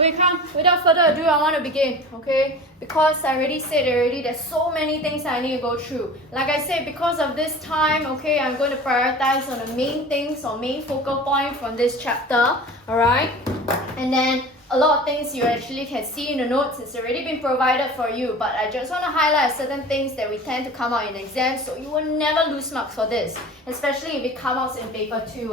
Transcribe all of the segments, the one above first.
we come. Without further ado, I want to begin, okay? Because I already said there's so many things I need to go through. Like I said, because of this time, okay, I'm going to prioritize on the main things or main focal point from this chapter, alright? And then a lot of things you actually can see in the notes. It's already been provided for you, but I just want to highlight certain things that we tend to come out in exams, so you will never lose marks for this, especially if it comes out in paper 2.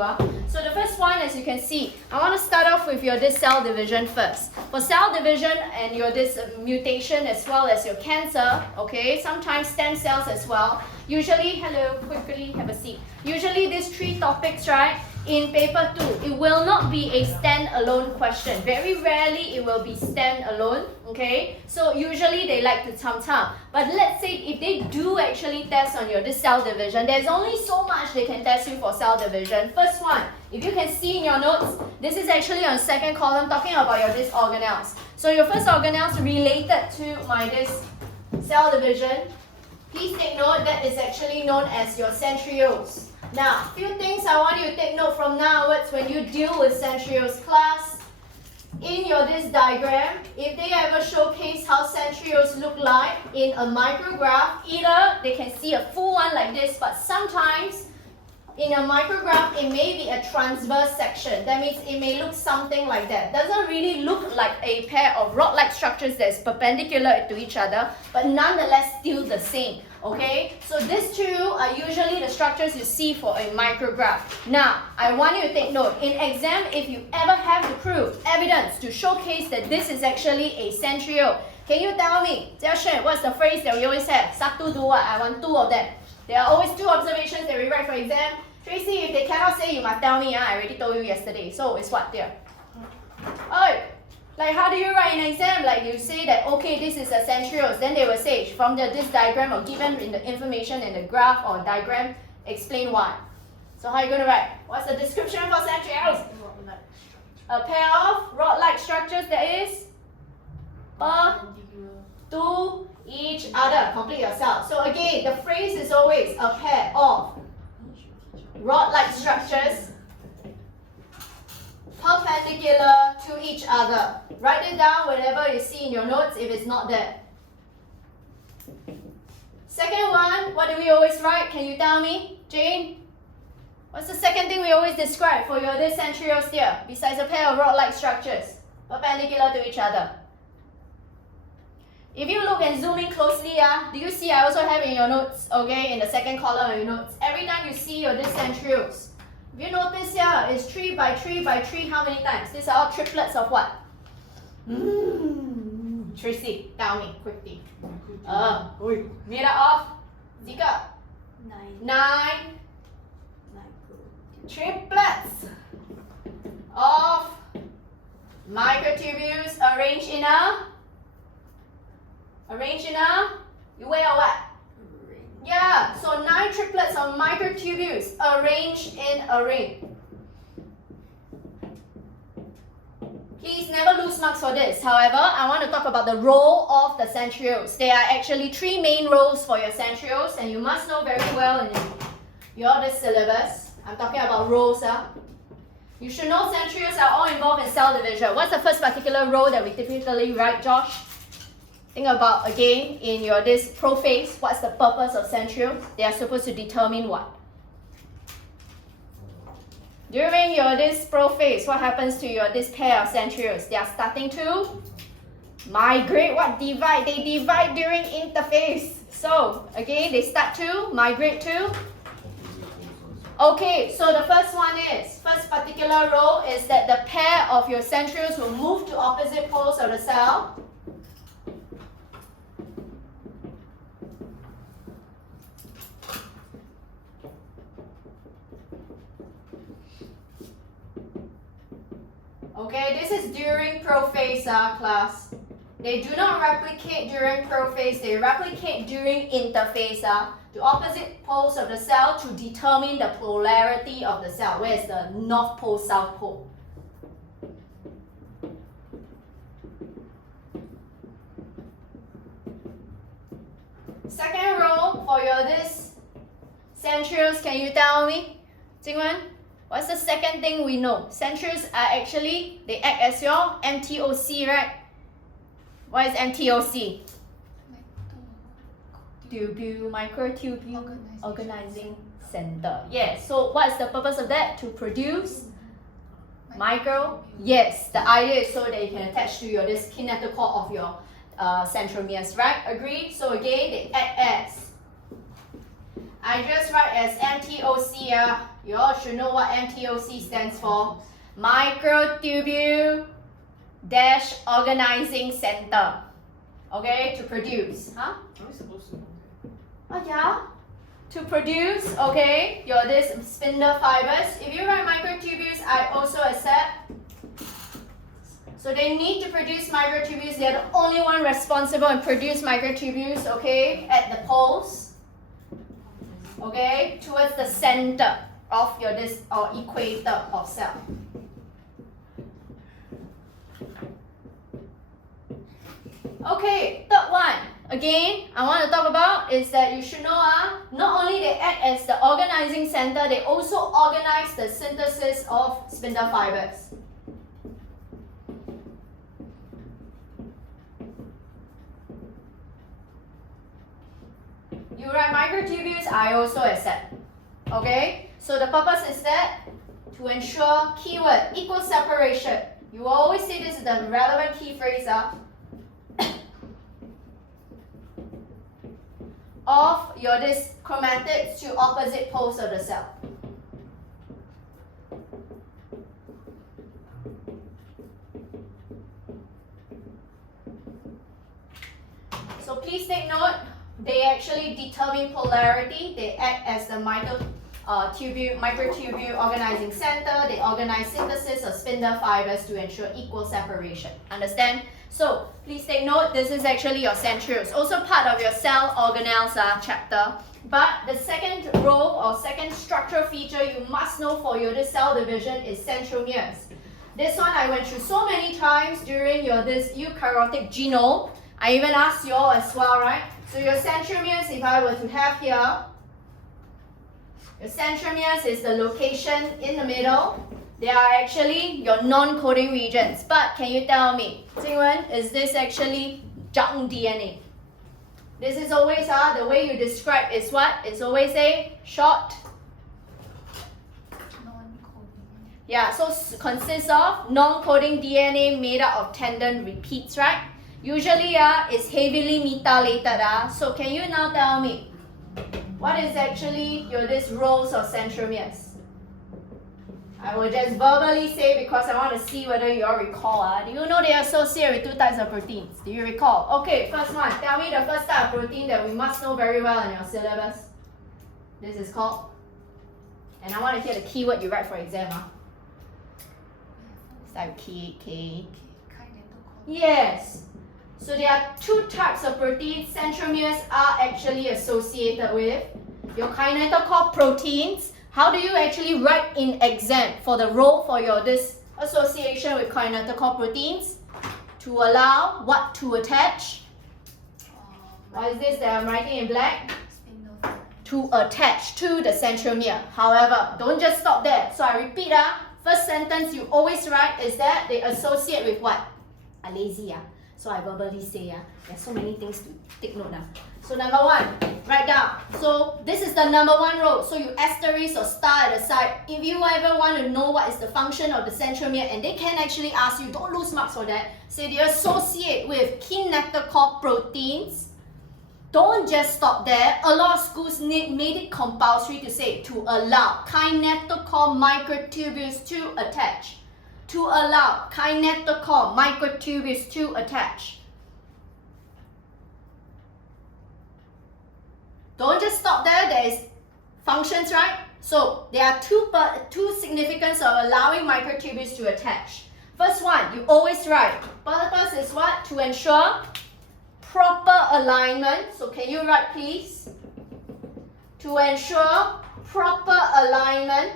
So the first one, as you can see, I want to start off with your this cell division first. For cell division and your this mutation as well as your cancer, okay, sometimes stem cells as well. Usually, hello, quickly have a seat. Usually these 3 topics, right? In paper 2, it will not be a stand-alone question. Very rarely it will be stand-alone, okay? So usually they like to tam-tam. But let's say if they do actually test on your this cell division, there's only so much they can test you for cell division. First one, if you can see in your notes, this is actually on second column talking about your this organelles. So your first organelles related to my this cell division, please take note that is actually known as your centrioles. Now, few things I want you to take note from now onwards when you deal with centrioles class. In your this diagram, if they ever showcase how centrioles look like in a micrograph, either they can see a full one like this, but sometimes in a micrograph it may be a transverse section. That means it may look something like that. Doesn't really look like a pair of rod-like structures that's perpendicular to each other, but nonetheless still the same. Okay, so these 2 are usually the structures you see for a micrograph. Now, I want you to take note. In exam, if you ever have to prove evidence to showcase that this is actually a centriole, can you tell me, Jiaxuan, what's the phrase that we always have? Satu do what? I want 2 of them. There are always 2 observations that we write for exam. Tracy, if they cannot say, you must tell me. I already told you yesterday. So it's what there? Oh. Like how do you write in exam? Like you say that, okay, this is a centrioles. Then they will say, from this diagram or given in the information in the graph or diagram, explain why. So how are you going to write? What's the description for centrioles? A pair of rod-like structures that is to each other. Complete yourself. So again, the phrase is always a pair of rod-like structures perpendicular to each other. Write it down whenever you see in your notes if it's not there. Second one, what do we always write? Can you tell me, Jane? What's the second thing we always describe for your this centrioles here, besides a pair of rod-like structures perpendicular to each other? If you look and zoom in closely, do you see I also have in your notes, okay, in the second column of your notes, every time you see your this centrioles, if you notice here, it's 3 by 3 by 3 how many times? These are all triplets of what? Tracy, tell me quickly. Made up of? Zika? 9 triplets of microtubules arranged in a you wear what? Yeah, so 9 triplets of microtubules arranged in a ring. Please never lose marks for this. However, I want to talk about the role of the centrioles. There are actually 3 main roles for your centrioles, and you must know very well in your this syllabus. I'm talking about roles. You should know centrioles are all involved in cell division. What's the first particular role that we typically write, Josh? Think about again in your this prophase, what's the purpose of centrioles? They are supposed to determine what? During your this prophase, what happens to your this pair of centrioles? They are starting to migrate. What? Divide. They divide during interphase. So again, they start to migrate to. Okay, so the first particular role is that the pair of your centrioles will move to opposite poles of the cell. Okay, this is during prophase, class. They do not replicate during prophase, they replicate during interphase, to opposite poles of the cell to determine the polarity of the cell. Where is the north pole, south pole? Second row for your this centrioles, can you tell me? Jingwen? What's the second thing we know? Centrioles are actually, they act as your MTOC, right? What is MTOC? Tubule, microtubule organizing center. Yes, so what's the purpose of that? To produce micro? Yes, the idea is so that you can attach to your this kinetochore of your centromeres, right? Agree? So again, they act as, I just write as MTOC. You all should know what MTOC stands for. Microtubule dash organizing center. Okay, to produce. Huh? Am I supposed to know that? Oh yeah. To produce, okay, your this spindle fibers. If you write microtubules, I also accept. So they need to produce microtubules. They're the only one responsible and produce microtubules, okay, at the poles, okay, towards the center of your this or equator of cell. Okay, third one. Again, I want to talk about is that you should know not only they act as the organizing center, they also organize the synthesis of spindle fibers. You write microtubules, I also accept. Okay, so the purpose is that to ensure keyword equal separation. You always say this is the relevant key phrase of your this chromatids to opposite poles of the cell. So please take note, they actually determine polarity. They act as the microtubule organizing center. They organize synthesis of spindle fibers to ensure equal separation. Understand? So please take note, this is actually your centrioles, also part of your cell organelles chapter. But the second row or second structural feature you must know for your this cell division is centromeres. This one I went through so many times during your this eukaryotic genome. I even asked you all as well, right? So your centromeres, if I were to have here, your centromeres is the location in the middle. They are actually your non-coding regions. But can you tell me, Jingwen, is this actually junk DNA? This is always the way you describe is what? It's always a short. Non-coding. Yeah, so consists of non-coding DNA made up of tandem repeats, right? Usually it's heavily methylated. So can you now tell me, what is actually your this rows of centromeres? I will just verbally say because I want to see whether you all recall. Do you know they associate with two types of proteins? Do you recall? Okay, first one. Tell me the first type of protein that we must know very well in your syllabus. This is called, and I want to hear the keyword you write for exam. Start with K. Yes. So there are two types of proteins. Centromeres are actually associated with your kinetochore proteins. How do you actually write in exam for the role for your this association with kinetochore proteins? To allow what to attach? What is this that I'm writing in black? To attach to the centromere. However, don't just stop there. So I repeat, first sentence you always write is that they associate with what? A lazy. So I verbally say, there's so many things to take note now. So number one, write down. So this is the number one row. So you asterisk or star at the side. If you ever want to know what is the function of the centromere, and they can actually ask you, don't lose marks for that. Say they associate with kinetochore proteins. Don't just stop there. A lot of schools made it compulsory to say to allow kinetochore microtubules to attach. To allow kinetochore microtubules to attach. Don't just stop there. There is functions, right? So there are two significance of allowing microtubules to attach. First one, you always write. Purpose is what? To ensure proper alignment. So can you write, please? To ensure proper alignment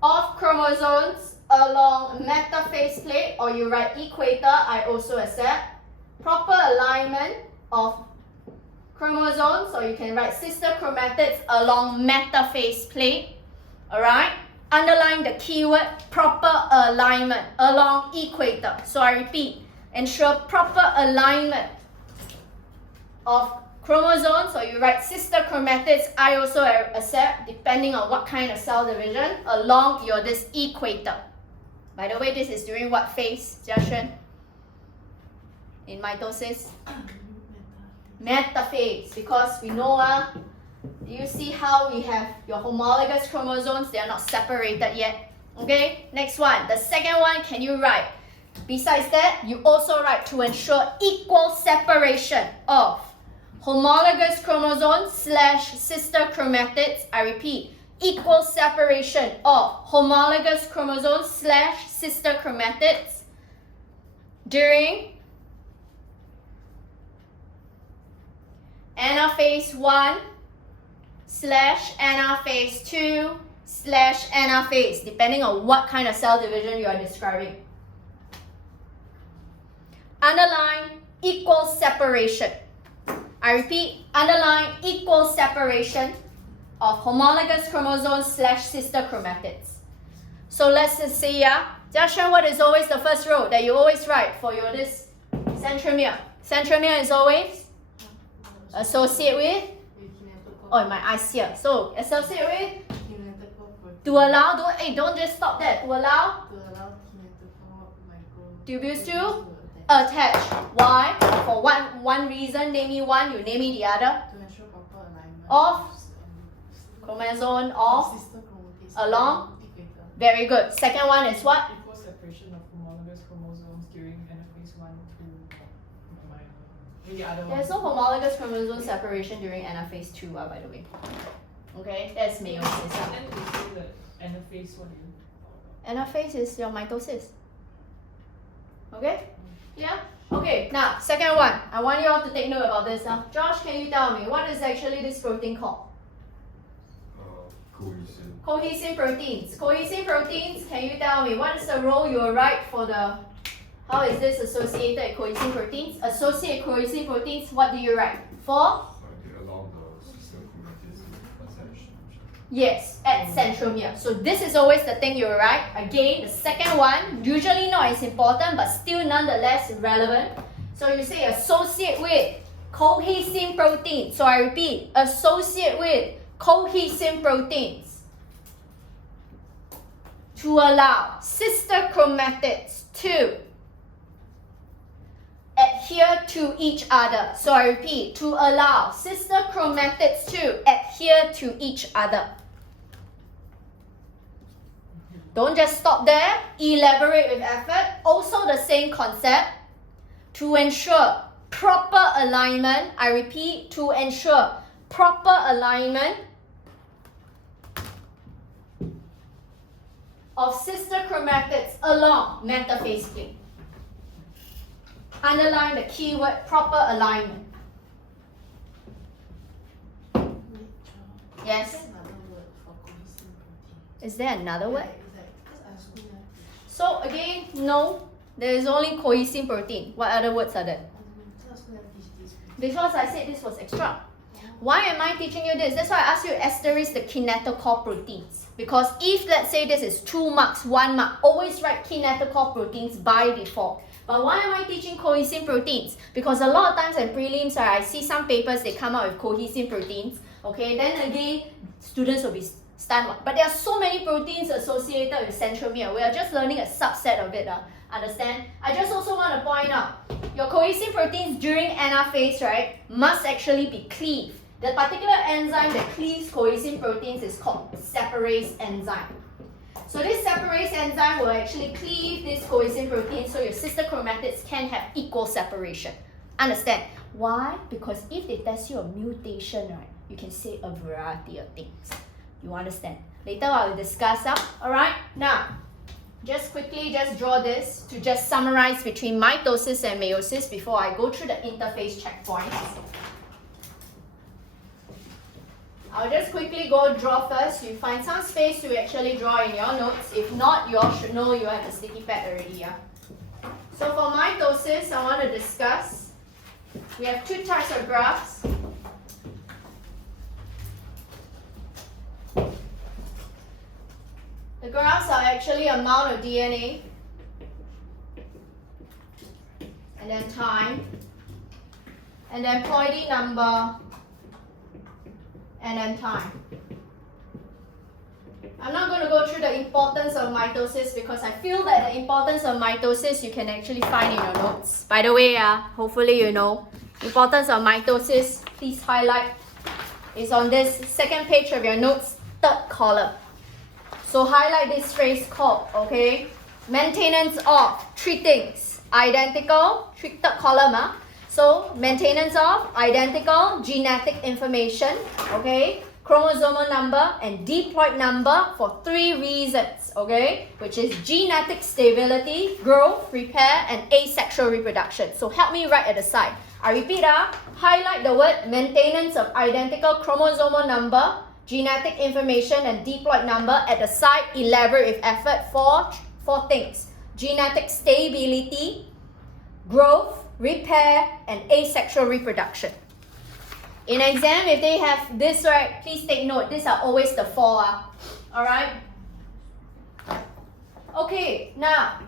of chromosomes along metaphase plate, or you write equator, I also accept. Proper alignment of chromosomes, or you can write sister chromatids along metaphase plate. Alright? Underline the keyword proper alignment along equator. So I repeat, ensure proper alignment of chromosomes, or you write sister chromatids, I also accept, depending on what kind of cell division, along your this equator. By the way, this is during what phase, Jiaxuan? In mitosis? Metaphase, because we know, do you see how we have your homologous chromosomes? They are not separated yet. Okay, next one. The second one, can you write? Besides that, you also write to ensure equal separation of homologous chromosomes slash sister chromatids. I repeat, equal separation of homologous chromosomes slash sister chromatids during anaphase 1 slash anaphase 2 slash anaphase, depending on what kind of cell division you are describing. Underline equal separation. I repeat, underline equal separation of homologous chromosomes slash sister chromatids. So let's just say, Jiaxuan, what is always the first row that you always write for your this centromere? Centromere is always associate with, oh, my eyes here. So associate with, to allow, don't just stop there. To allow tubules to attach. Why? For one reason, name me one, you name me the other. To ensure proper alignment Of chromosome of sister chromatids along. equator. Very good. Second one is what? Equal separation of homologous chromosomes during anaphase 1 to maybe other one. There's no homologous chromosome separation during anaphase 2, by the way. Okay, that's meiosis. Then they say that anaphase, what do you Anaphase is your mitosis. Okay? Yeah? Okay, now, second one. I want you all to take note about this. Josh, can you tell me, what is actually this protein called? Cohesion. Cohesin proteins. Cohesin proteins, can you tell me, what is the role you will write for the, how is this associated with cohesin proteins? Associate cohesin proteins, what do you write? For? They allow the sister chromatids to attach. Yes, at centromere. So this is always the thing you write. Again, the second one, usually not as important, but still nonetheless relevant. So you say associate with cohesin proteins. So I repeat, associate with cohesin proteins to allow sister chromatids to adhere to each other. So I repeat, to allow sister chromatids to adhere to each other. Don't just stop there, elaborate with effort. Also the same concept. To ensure proper alignment, I repeat, to ensure proper alignment of sister chromatids along metaphase plate. Underline the keyword proper alignment. Yes? another word for cohesin protein? Is there another word? Because I also like So again, no. There is only cohesin protein. What other words are there? Because I said this was extra. Why am I teaching you this? That's why I asked you to asterisk the kinetochore proteins. Because if, let's say, this is 2 marks, 1 mark, always write kinetochore proteins by default. But why am I teaching cohesin proteins? Because a lot of times in prelims, I see some papers, they come out with cohesin proteins. Okay, then again, students will be stunned. But there are so many proteins associated with centromere. We are just learning a subset of it. Understand? I just also want to point out, your cohesin proteins during anaphase, right, must actually be cleaved. The particular enzyme that cleaves cohesin proteins is called separase enzyme. So this separase enzyme will actually cleave this cohesin protein so your sister chromatids can have equal separation. Understand? Why? Because if they test you a mutation, right, you can say a variety of things. You understand? Later I will discuss. Alright? Now, just quickly just draw this to just summarize between mitosis and meiosis before I go through the interphase checkpoints. I'll just quickly go draw first. You find some space to actually draw in your notes. If not, you all should know you have the sticky pad already. So for mitosis, I want to discuss We have two types of graphs. The graphs are actually amount of DNA and then time and then ploidy number and then time. I'm not going to go through the importance of mitosis because I feel that the importance of mitosis you can actually find in your notes. By the way, hopefully you know, importance of mitosis, please highlight, is on this second page of your notes, third column. So highlight this phrase called, okay, maintenance of three things, identical, third column, so maintenance of identical genetic information, okay, chromosomal number and diploid number for three reasons, okay, which is genetic stability, growth, repair, and asexual reproduction. So help me write at the side. I repeat, highlight the word maintenance of identical chromosomal number, genetic information, and diploid number at the side. Elaborate with effort for four things: genetic stability, growth, repair, and asexual reproduction. In exam, if they have this, right, please take note. These are always the four. Alright? Okay, now,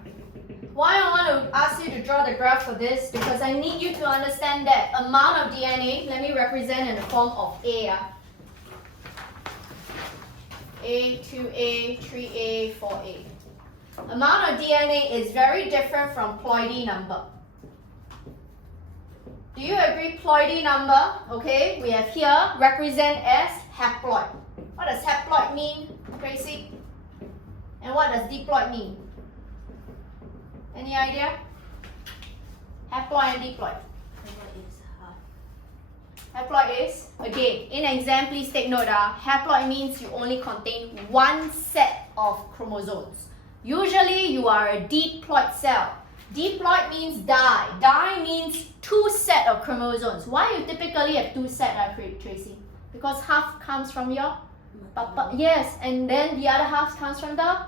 why I want to ask you to draw the graph for this, because I need you to understand that amount of DNA, let me represent in the form of A. A, 2A, 3A, 4A. Amount of DNA is very different from ploidy number. Do you agree ploidy number, okay, we have here, represent as haploid. What does haploid mean, Tracy? And what does diploid mean? Any idea? Haploid and diploid. Haploid is, again, in exam, please take note, haploid means you only contain one set of chromosomes. Usually, you are a diploid cell. Diploid means di. Di means two set of chromosomes. Why you typically have two set, Tracy? Because half comes from your papa. Yes, and then the other half comes from the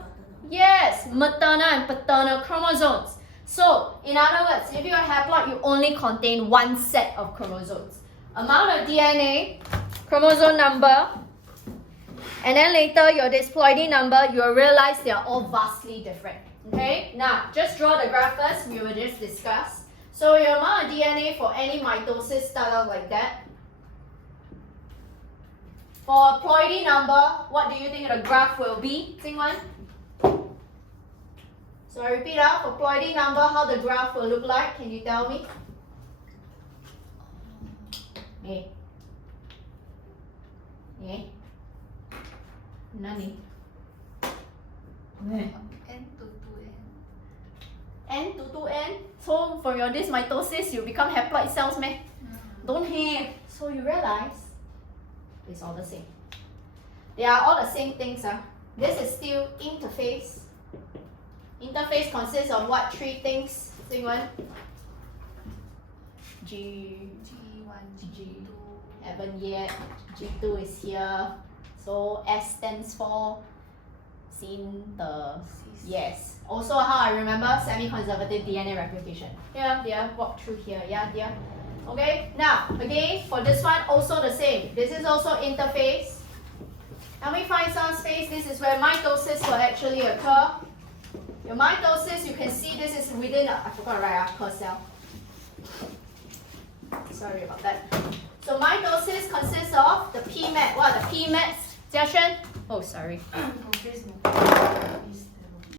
maternal and paternal chromosomes. So, in other words, if you are haploid, you only contain one set of chromosomes. Amount of DNA, chromosome number, and then later your diploidy number, you'll realize they are all vastly different. Okay, now just draw the graph first, we will just discuss. So your amount of DNA for any mitosis start out like that. For a ploidy number, what do you think the graph will be, Xingwen? So I repeat out, for ploidy number, how the graph will look like, can you tell me? Nani? N to 2N. So for your this mitosis, you become haploid cells, meh? Don't have. So you realize it's all the same. They are all the same things. This is still interphase. Interphase consists of what? Three things. Xingwen? G1, G2. Haven't yet. G2 is here. So S stands for synthesis. Yes. Also, how I remember semi-conservative DNA replication. Yeah, dear. Walk through here. Yeah, dear. Okay. Now, again, for this one, also the same. This is also interphase. Can we find some space? This is where mitosis will actually occur. Your mitosis, you can see this is within I forgot to write per cell. Sorry about that. So mitosis consists of the PMAT. What are the PMATs? Jiaxuan? Oh, sorry.